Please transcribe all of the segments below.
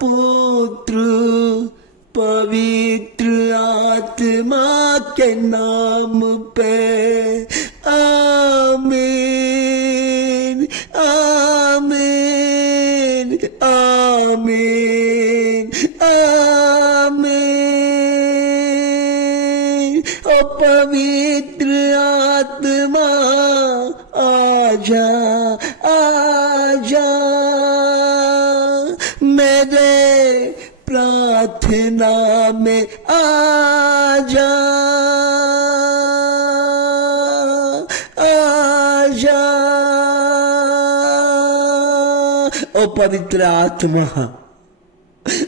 पुत्र पवित्र आत्मा के नाम पे आमीन आमीन आमीन आमीन। ओ पवित्र आत्मा आजा आजा मेरे प्रार्थना में आजा आजा। ओ पवित्र आत्मा,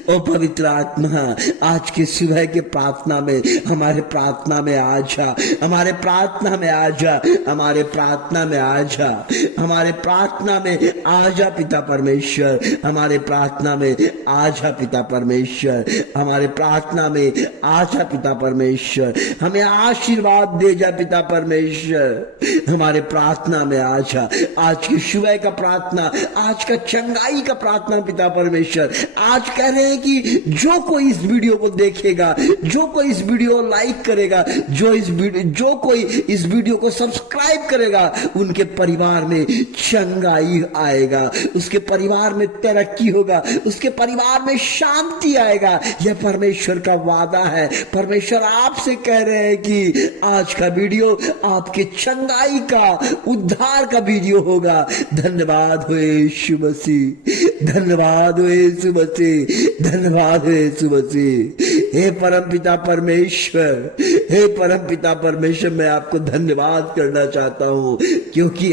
ओ पवित्र आत्मा, आज की सुबह के प्रार्थना में हमारे प्रार्थना में आजा, हमारे प्रार्थना में आजा, हमारे प्रार्थना में आजा, हमारे प्रार्थना में आजा पिता परमेश्वर, हमारे प्रार्थना में आजा पिता परमेश्वर, हमारे प्रार्थना में आजा पिता परमेश्वर, हमें आशीर्वाद दे जा पिता परमेश्वर, हमारे प्रार्थना में आजा। आज की सुबह का प्रार्थना, आज का चंगाई का प्रार्थना पिता परमेश्वर, आज कह रहे हैं कि जो कोई इस वीडियो को देखेगा, जो कोई इस वीडियो को लाइक करेगा, जो कोई इस वीडियो को सब्सक्राइब करेगा, उनके परिवार में चंगाई आएगा, उसके परिवार में तरक्की होगा, उसके परिवार में शांति आएगा। यह परमेश्वर का वादा है। परमेश्वर आपसे कह रहे हैं कि आज का वीडियो आपके चंगाई का, उद्धार का वीडियो होगा। धन्यवाद हो यीशु मसीह, धन्यवाद हो यीशु मसीह, धन्यवाद हो यीशु मसीह। हे परम पिता परमेश्वर, हे परम पिता परमेश्वर, मैं आपको धन्यवाद करना चाहता हूँ क्योंकि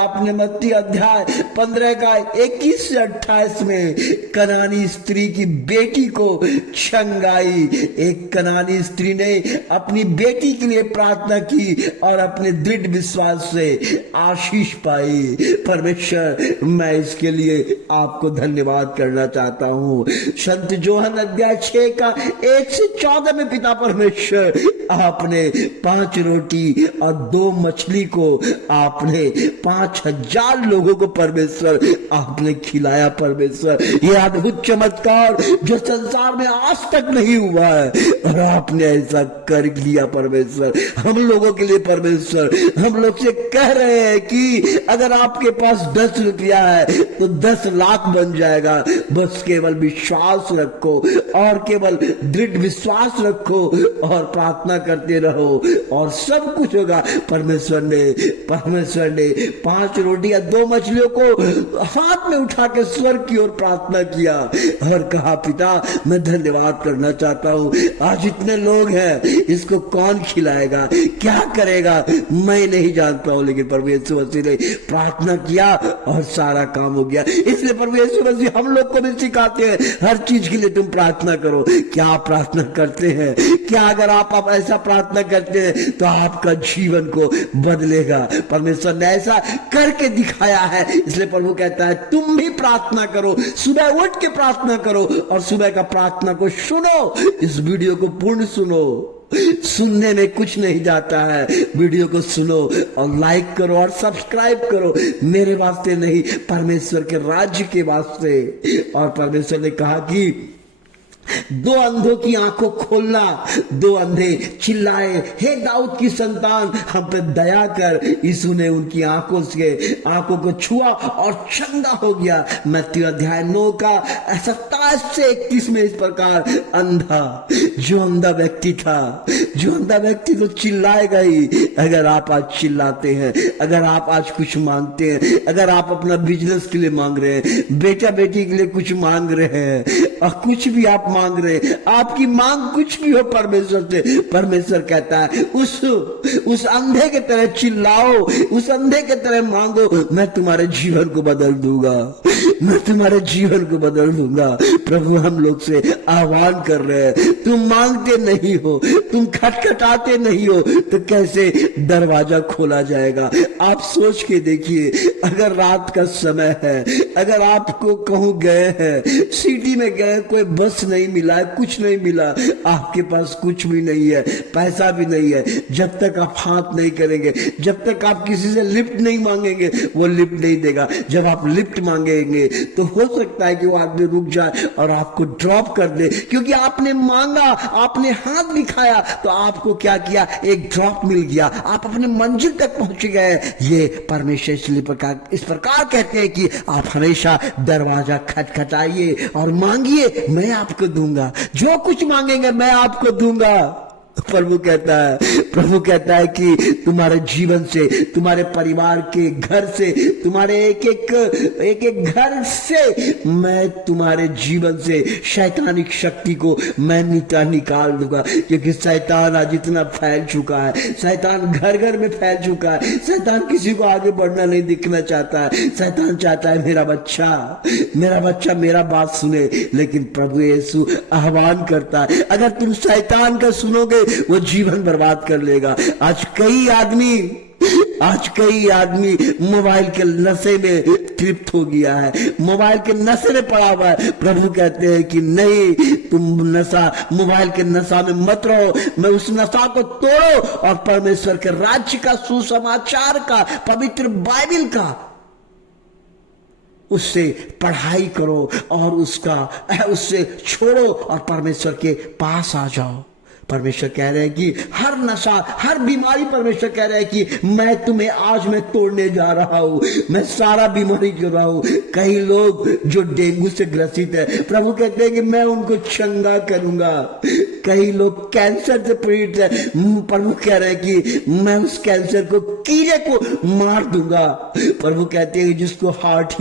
आपने मत्ती अध्याय 15 का 21 से 28 में कनानी स्त्री की बेटी को चंगाई, एक कनानी स्त्री ने अपनी बेटी के लिए प्रार्थना की और अपने दृढ़ विश्वास से आशीष पाई। परमेश्वर, मैं इसके लिए आपको धन्यवाद करना चाहता हूँ। संत जोहन अध्याय 6 का 1 से 14 में पिता परमेश्वर, आपने 5 रोटी और 2 मछली को आपने 5000 लोगों को परमेश्वर आपने खिलाया। परमेश्वर, यह अद्भुत चमत्कार जो संसार में आज तक नहीं हुआ है और आपने ऐसा कर लिया। परमेश्वर, हम लोगों के लिए परमेश्वर, हम लोग से कह रहे हैं कि अगर आपके पास 10 रुपया है तो 10 लाख बन जाएगा। बस केवल विश्वास रखो और केवल दृढ़ विश्वास रखो और प्रार्थना करते रहो और सब कुछ होगा। परमेश्वर ने 5 रोटी या 2 मछलियों को हाथ में उठा के स्वर्ग की ओर प्रार्थना किया और कहा, पिता मैं धन्यवाद करना चाहता हूँ। आज इतने लोग हैं, इसको कौन खिलाएगा, क्या करेगा, मैं नहीं जानता हूँ, लेकिन प्रभु यीशु मसीह ने प्रार्थना किया और सारा काम हो गया। इसलिए प्रभु यीशु मसीह हम लोग को भी सिखाते हैं, हर चीज के लिए तुम प्रार्थना करो। क्या आप प्रार्थना करते हैं? क्या अगर आप ऐसा प्रार्थना करते हैं तो आपका जीवन को बदलेगा। परमेश्वर ने ऐसा करके दिखाया है। इसलिए प्रभु कहता है तुम भी प्रार्थना करो, सुबह उठ के प्रार्थना करो और सुबह का प्रार्थना को सुनो। इस वीडियो को पूर्ण सुनो, सुनने में कुछ नहीं जाता है, वीडियो को सुनो और लाइक करो और सब्सक्राइब करो। मेरे वास्ते नहीं, परमेश्वर के राज्य के वास्ते। और परमेश्वर ने कहा कि 2 अंधों की आंखों खोलना। 2 अंधे चिल्लाए, हे दाऊद की संतान हम पे दया कर। यीशु ने उनकी आंखों को छुआ और चंगा हो गया। मत्ती अध्याय 9 का 27 से 31 में इस प्रकार जो अंधा व्यक्ति तो चिल्लाएगा ही। अगर आप आज चिल्लाते हैं, अगर आप आज कुछ मांगते हैं, अगर आप अपना बिजनेस के लिए मांग रहे हैं, बेटा बेटी के लिए कुछ मांग रहे हैं और कुछ भी आप मांग रहे, आपकी मांग कुछ भी हो परमेश्वर से, परमेश्वर कहता है उस अंधे के तरह चिल्लाओ, उस अंधे के तरह मांगो, मैं तुम्हारे जीवन को बदल दूंगा, मैं तुम्हारे जीवन को बदल दूंगा। प्रभु हम लोग से आह्वान कर रहे हैं, तुम मांगते नहीं हो, तुम खटखटाते नहीं हो तो कैसे दरवाजा खोला जाएगा? आप सोच के देखिए, अगर रात का समय है, अगर आपको कहूं गए हैं, सिटी में गए, कोई बस नहीं मिला है, कुछ नहीं मिला, आपके पास कुछ भी नहीं है, पैसा भी नहीं है, जब तक आप हाथ नहीं करेंगे, जब तक आप किसी से लिफ्ट नहीं मांगेंगे, वो लिफ्ट नहीं देगा। जब आप लिफ्ट मांगेंगे तो हो सकता है कि वो आदमी रुक जाए और आपको ड्रॉप कर दे, क्योंकि आपने मांगा, आपने हाथ दिखाया, तो आपको क्या किया, एक ड्रॉप मिल गया, आप अपने मंजिल तक पहुंच गए। ये परमेश्वर इस प्रकार कहते हैं कि आप हमेशा दरवाजा खटखटाइए और मांगिए, मैं आपको दूंगा, जो कुछ मांगेंगे मैं आपको दूंगा। प्रभु कहता है कि तुम्हारे जीवन से, तुम्हारे परिवार के घर से, तुम्हारे एक घर से मैं तुम्हारे जीवन से शैतानिक शक्ति को मैं निकाल दूंगा, क्योंकि शैतान आज इतना फैल चुका है, शैतान घर घर में फैल चुका है, शैतान किसी को आगे बढ़ना नहीं दिखना चाहता है, शैतान चाहता है मेरा बच्चा मेरा बात सुने, लेकिन प्रभु यीशु आह्वान करता है, अगर तुम शैतान का सुनोगे वो जीवन बर्बाद कर लेगा। आज कई आदमी मोबाइल के नशे में तृप्त हो गया है, मोबाइल के नशे में पड़ा हुआ है। प्रभु कहते हैं कि नहीं, तुम मोबाइल के नशा में मत रहो, मैं उस नशा को तोड़ो और परमेश्वर के राज्य का, सुसमाचार का, पवित्र बाइबल का, उससे पढ़ाई करो और उससे छोड़ो और परमेश्वर के पास आ जाओ। परमेश्वर कह रहे हैं कि हर नशा, हर बीमारी, परमेश्वर कह रहे हैं कि मैं तुम्हें तोड़ने जा रहा हूं, मैं सारा बीमारी कर रहा हूं। कई लोग जो डेंगू से ग्रसित है, प्रभु कहते हैं कि मैं उनको चंगा करूंगा। कई लोग कैंसर से पीड़ित है, प्रभु कह रहे हैं कि मैं उस कैंसर को, कीड़े को मार दूंगा। प्रभु कहते हैं जिसको हार्ट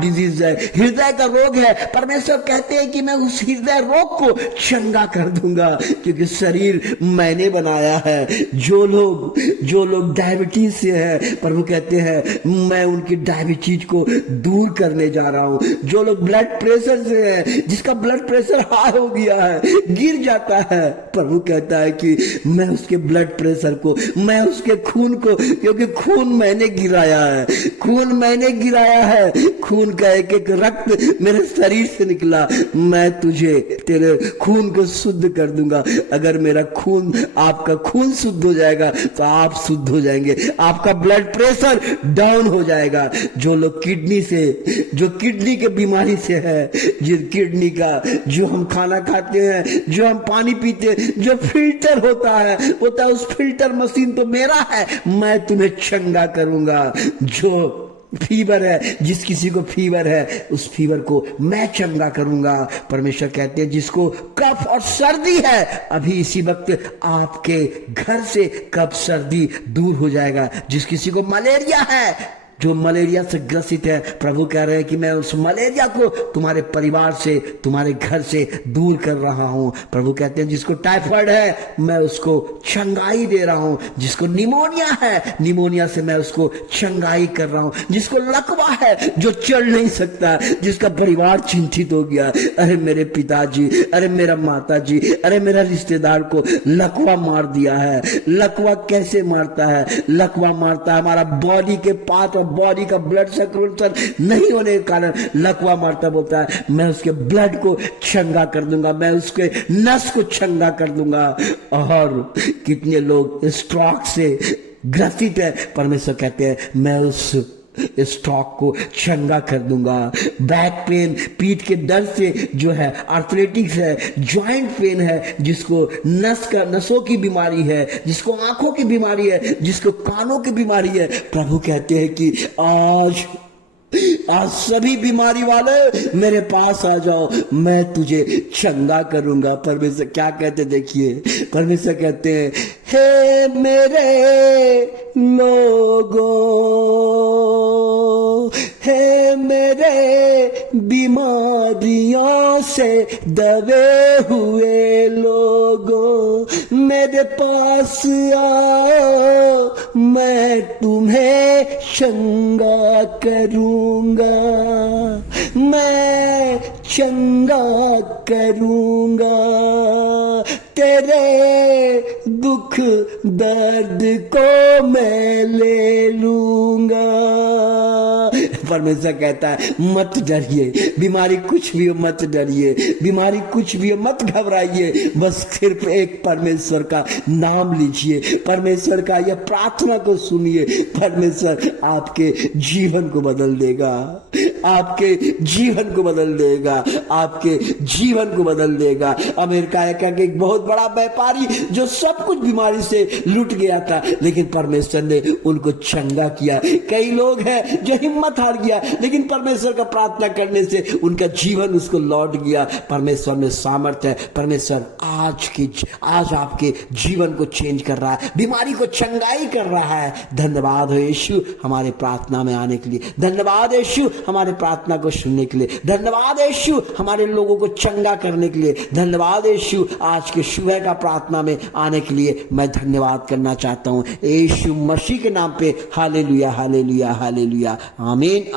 डिजीज है, हृदय का रोग है, परमेश्वर कहते हैं कि मैं उस हृदय रोग को चंगा कर दूंगा, क्योंकि शरीर मैंने बनाया है। जो लोग डायबिटीज से है, प्रभु कहते हैं मैं उनकी डायबिटीज को दूर करने जा रहा हूं। जो लोग ब्लड प्रेशर से है, जिसका ब्लड प्रेशर हाई हो गया है, गिर जाता है, प्रभु कहता है कि मैं उसके ब्लड प्रेशर को, मैं उसके खून को, क्योंकि खून मैंने गिराया है, खून का एक एक रक्त मेरे शरीर से निकला, मैं तुझे, तेरे खून को शुद्ध कर दूंगा। अगर मेरा खून, आपका खून शुद्ध हो जाएगा तो आप शुद्ध हो जाएंगे, आपका ब्लड प्रेशर डाउन हो जाएगा। जो लोग किडनी के बीमारी से है, किडनी का, जो हम खाना खाते हैं, जो हम पानी पीते हैं, जो फिल्टर होता है उस फिल्टर मशीन तो मेरा है, मैं तुम्हें चंगा करूंगा। जो फीवर है, जिस किसी को फीवर है, उस फीवर को मैं चंगा करूंगा। परमेश्वर कहते हैं जिसको कफ और सर्दी है, अभी इसी वक्त आपके घर से कफ सर्दी दूर हो जाएगा। जिस किसी को मलेरिया है, जो मलेरिया से ग्रसित है, प्रभु कह रहे हैं कि मैं उस मलेरिया को तुम्हारे परिवार से, तुम्हारे घर से दूर कर रहा हूं। प्रभु कहते हैं जिसको टाइफाइड है, मैं उसको चंगाई दे रहा हूं। जिसको निमोनिया है, निमोनिया से मैं उसको चंगाई कर रहा हूं। जिसको लकवा है, जो चल नहीं सकता, जिसका परिवार चिंतित हो गया, अरे मेरे पिताजी, अरे मेरा माताजी, अरे मेरा रिश्तेदार को लकवा मार दिया है। लकवा कैसे मारता है? लकवा मारता है हमारा बॉडी के पार्ट और बॉडी का ब्लड सर्कुलेशन नहीं होने के कारण लकवा मारता। बोलता है मैं उसके ब्लड को चंगा कर दूंगा, मैं उसके नस को चंगा कर दूंगा। और कितने लोग स्ट्रोक से ग्रसित है, परमेश्वर कहते हैं मैं उस स्ट्रोक को चंगा कर दूंगा। बैक पेन, पीठ के दर्द से जो है, आर्थराइटिस है, जॉइंट पेन है, जिसको नसों की बीमारी है, जिसको आंखों की बीमारी है, जिसको कानों की बीमारी है, प्रभु कहते हैं कि आज सभी बीमारी वाले मेरे पास आ जाओ, मैं तुझे चंगा करूंगा। परमेश्वर क्या कहते देखिए, परमेश्वर कहते हैं हे मेरे लोगों, हे मेरे बीमारियों से दबे हुए लोगों, मेरे पास आओ, मैं तुम्हें चंगा करूंगा, मैं चंगा करूंगा, तेरे दुख दर्द को मैं ले लूंगा। परमेश्वर कहता है मत डरिए, बीमारी कुछ भी हो मत डरिए, बीमारी कुछ भी हो मत घबराइए, बस सिर्फ एक परमेश्वर का नाम लीजिए, परमेश्वर का यह प्रार्थना को सुनिए, परमेश्वर आपके जीवन को बदल देगा, आपके जीवन को बदल देगा, आपके जीवन को बदल देगा। अमेरिका का एक बहुत बड़ा व्यापारी जो सब कुछ बीमारी से लूट गया था, लेकिन परमेश्वर ने उनको चंगा किया। कई लोग हैं जो हिम्मत हार गया, लेकिन परमेश्वर का प्रार्थना करने से उनका जीवन उसको लौट गया। परमेश्वर में सामर्थ्य है, परमेश्वर आज आपके जीवन को चेंज कर रहा है, बीमारी को चंगाई कर रहा है। धन्यवाद हो यीशु हमारे प्रार्थना में आने के लिए, धन्यवाद यीशु हमारे प्रार्थना को सुनने के लिए, धन्यवाद यीशु हमारे लोगों को चंगा करने के लिए, धन्यवाद यीशु आज के सुबह का प्रार्थना में आने के लिए मैं धन्यवाद करना चाहता हूं यीशु मसीह के नाम पे। हालेलुया हालेलुया हालेलुया आमीन।